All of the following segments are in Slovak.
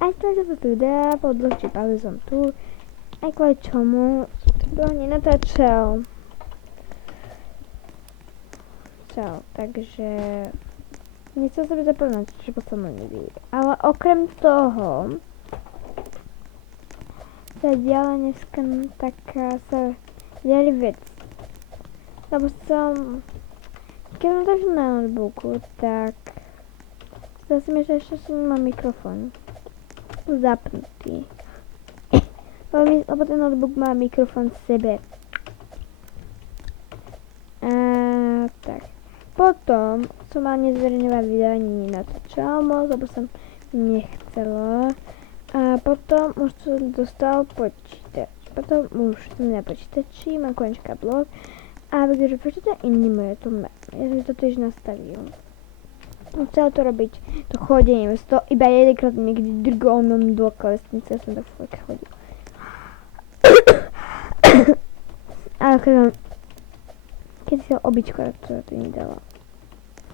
Aj stane sa tu videa, po dlhšej pauze som tu. Aj kvôli čomu to nenatáčal. Takže nechcel sa byť zapovedať, že poslednom videu. Ale okrem toho sa diala dneska taká sa diali veci. Lebo som keď som točil na notebooku, tak zdá sa mi, že ešte som nemám mikrofón zapnutý. Lebo ten notebook má mikrofón v sebe. Tak. Potom som mal nezverejňovať video ani natáčal moc, lebo som nechcela. A potom už som dostal počítač. Potom už som na počítači, mám konečka blog. A takže počítač iný moje to má. Ja som to tiež nastavil. Chcel to robiť, to chodenie, to iba jedenkrát niekde drgol mám do klesnice, ja som tak fakt chodil. Ale keď si ho običko, to nedalo.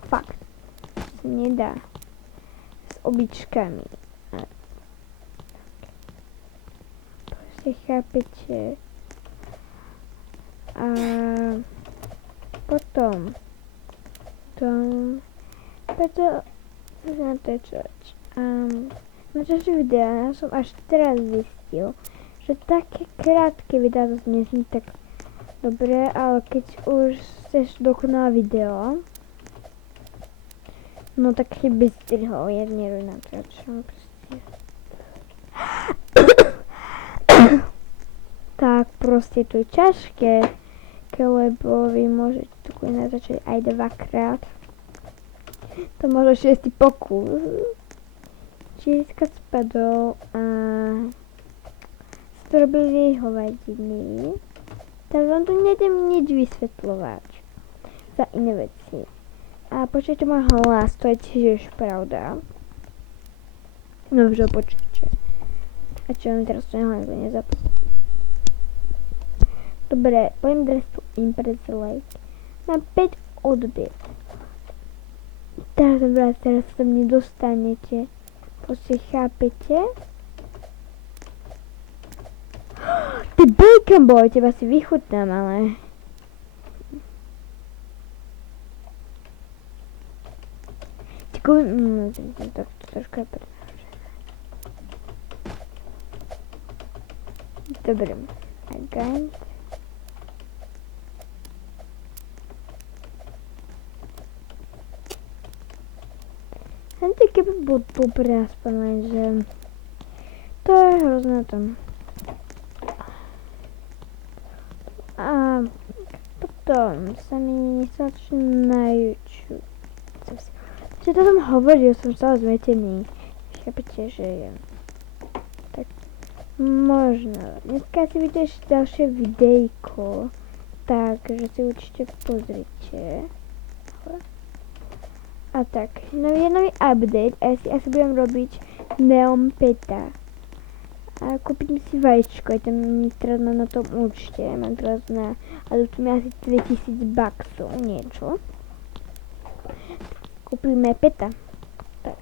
Fakt. To sa nedá. S običkami. Proste chápete. A potom preto sa natáčať. Natáčať videa som až teraz zistil, že také krátke videá to nezní tak dobre, ale keď už chceš dokonalé video, no tak bez strihov, ja natáčam proste. Tak proste to je ťažké, lebo vy môžete tu natáčať aj dvakrát. To možno 6. pokus. Čiže spadol a to robili hovadiny. Tak vám tu nejdem nič vysvetľovať za iné veci. A počujete môj hlas, to je tiež pravda. Dobre, počujte. A čo mi teraz to nezapomínam. Dobre, pojem dresu Impreza Lake. Mám 5 odbier. Tak dobrá, teraz sa mne dostanete. Proste chápete? Ty bacon boy, teba si vychutnám, ale... To troška dobre. Agent. Keby bol dobré aspoň len, že to je hrozné tam. A potom sa mi začínajú že to som hovoril, som stále zmetený. Chápete, že je. Tak možno. Dneska si vidíš ďalšie videjko, takže si určite pozrite. A tak, je nový update a ja si budem robiť Neon Peta. A kúpim si vajíčko, aj tam teraz mám na tom účte, mám teraz ale tu mi asi 2000 bucksov, niečo. Kúpime Peta. Tak.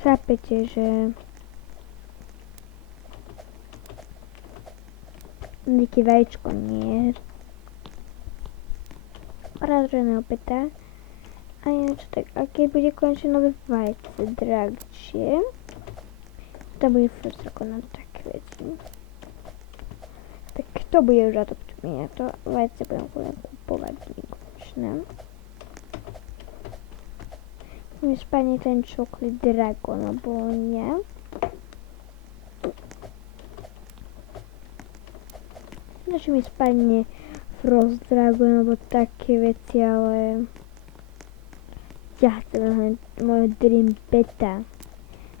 Chápete, že nejaké vajíčko nie je. Razreného Peta. A niečo tak, a keď bude konečne nové vajce drahšie, to bude furt ako na také veci. Tak to bude už za to ja to vajce budem kúpovať nekonečné. Mi spadne ten Chocolate Dragon, alebo nie. Že mi spadne Frost Dragon, alebo také veci, ale ja chcem hlavne môj Dream Peta.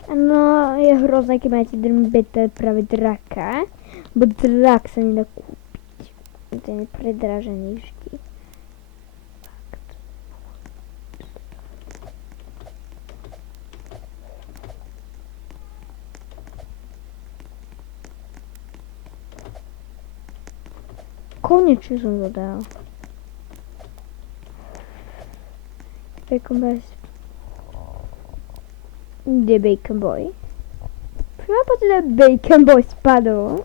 Áno, je hrozné, keď máte Dream Peta práve draka, bo drak sa nedá kúpiť. Ten je predražený vždy. Konečne som to dal. Bacon Boy. Kde Bacon Boy? Mám pocit, že Bacon Boy spadol.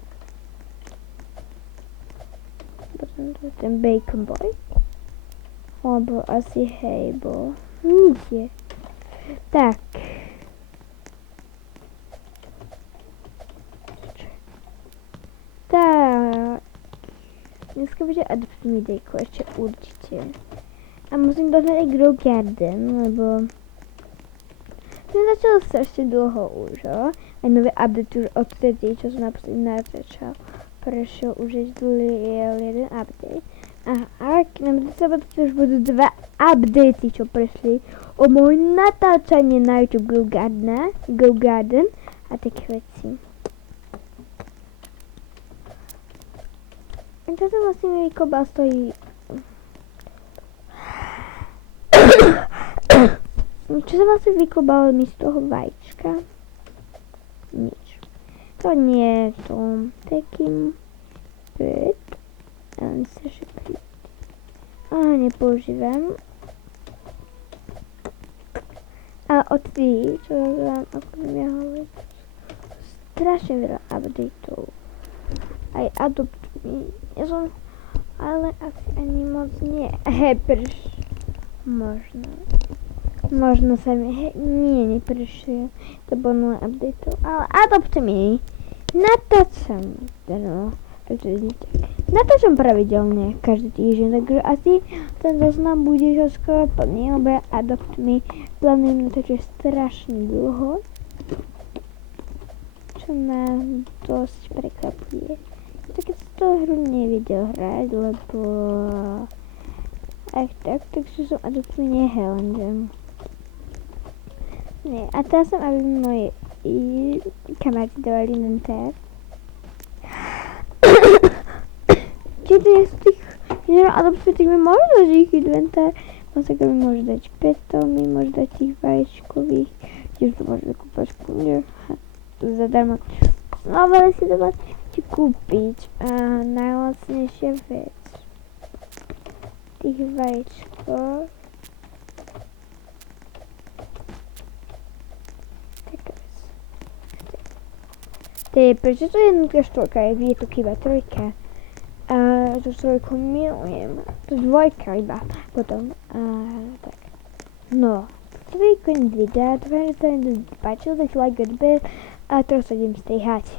Potom to je ten Bacon Boy. Alebo asi hej, bol. Nie. Tak. Tak. Dneska bude adoptný dejko, ešte určite. A musím dohnať aj Grow Garden, lebo som začala strašne dlho už, aj nové update už odtedy, čo som naposledy začal. Prešiel už je jeden update. A ak nám už budú 2 updaty, čo prešli o môj natáčanie na YouTube Grow Garden a také veci. A to som vlastne vykobal stojí... Čo sa vlastne vyklobalo mi z toho vajíčka? Nič. To nie je to. Takým pet. Ale sa šeprí. Aha, nepoužívam. A od tých, čo vám ako ja hovorím, strašne veľa updateov. Aj adoptujú. Ja som, ale asi ani moc nie. Prš. Možno sa mi, nie, nepršiel. To bolo nové updateov. Ale adopte mi. Natáčam. Natáčam pravidelne každý týždeň, takže asi ten zoznam bude skoro plný, lebo adopt mi plánujem natáčať strašne dlho. Čo ma dosť prekvapuje. Tak keď som tú hru nevedel hrať, lebo takže som adoptný nehral, lenže nie, a teraz som, aby moje kamaráti dávali inventář. Čiže ja z tých, že adoptujú, tak mi môžu dať ich inventár. Masakra mi môže dať petov, mi môže dať tých vajíčkových, tiež to môže kúpať zadarmo. No ale si to máte kúpiť a najlacnejšia vec. Tých vajíčkov. Prečo to je jednotka štvorka, je tu chyba trojka. A tú trojku milujem. To dvojka iba. Potom, tak. No, to je koniec videa. Dúfam, že sa mi páčilo, tak like, odber a teraz sa idem strihať.